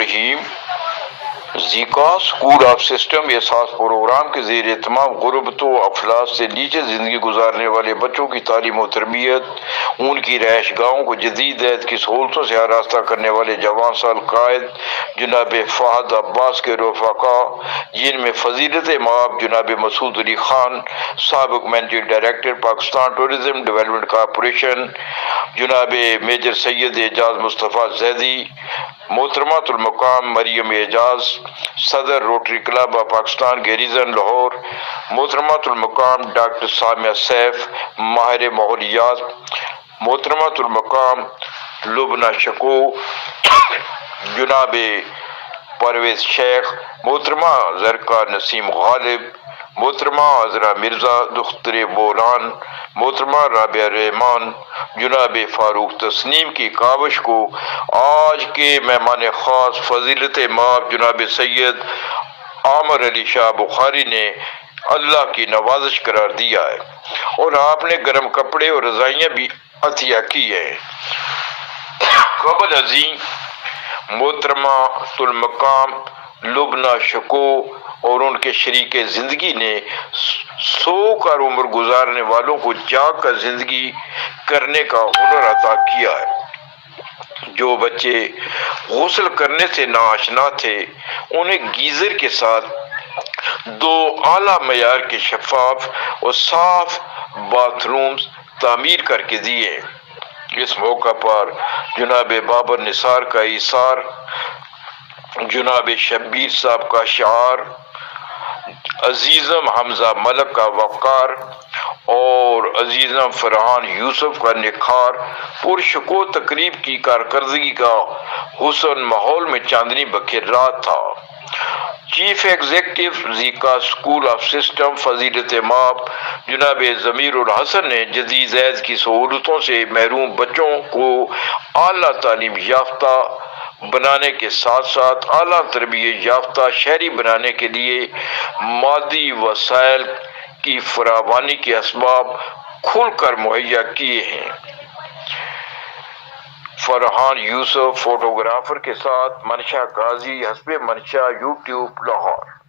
الرحیم Zika school of system احساس programme کے زیر اہتمام غربت و افلاس سے نیچے زندگی گزارنے والے بچوں کی تعلیم و تربیت، ان کی رہائش گاہوں کو جدید دہت کی سہولتوں سے آراستہ کرنے والے جوان سال قائد جناب فہد عباس کے رفقا، جن میں فضیلت مآب جناب مسعود علی خان، سابق managing director Pakistan tourism development corporation, جناب میجر سید اعجاز مصطفیٰ زیدی، محترمات المقام مریم اعجاز، صدر Rotary club of Pakistan garrison Lahore, محترمات المقام ڈاکٹر سامیہ سیف ماہر ماحولیات، محترمات المقام لبنہ شکو، جناب پرویز شیخ، محترمہ زرقا نسیم غالب، محترمہ عذرا مرزا دختر بولان، محترمہ رابعہ رحمان، جناب فاروق تسنیم کی کاوش کو آج کے مہمان خاص فضیلت مآب جناب سید عامر علی شاہ بخاری نے اللہ کی نوازش قرار دیا ہے، اور آپ نے گرم کپڑے اور رضائیاں بھی عطیہ کی ہیں۔ قبل ازیں محترمہ المقام لبنہ شکو اور ان کے شریک زندگی نے 100 کا عمر گزارنے والوں کو جاگ کر زندگی کرنے کا ہنر عطا کیا ہے۔ جو بچے غسل کرنے سے ناآشنا تھے، انہیں گیزر کے ساتھ 2 اعلیٰ معیار کے شفاف اور صاف باتھ رومز تعمیر کر کے دیے۔ اس موقع پر جناب بابر نثار کا ایثار، جناب شبیر صاحب کا شعار، عزیزم حمزہ ملک کا وقار اور عزیزم فرحان یوسف کا نکھار، پرشکو تقریب کی کارکردگی کا حسن ماحول میں چاندنی بکھیر رہا تھا۔ Chief executive Zika school of system فضیلت مآب جناب ضمیر الحسن نے جدید دہت کی سہولتوں سے محروم بچوں کو اعلیٰ تعلیم یافتہ بنانے کے ساتھ ساتھ اعلیٰ تربیت یافتہ شہری بنانے کے لیے مادی وسائل کی فراوانی کے اسباب کھل کر مہیا کیے ہیں۔ فرحان یوسف فوٹوگرافر کے ساتھ منشا غازی، حسب منشا، یوٹیوب لاہور۔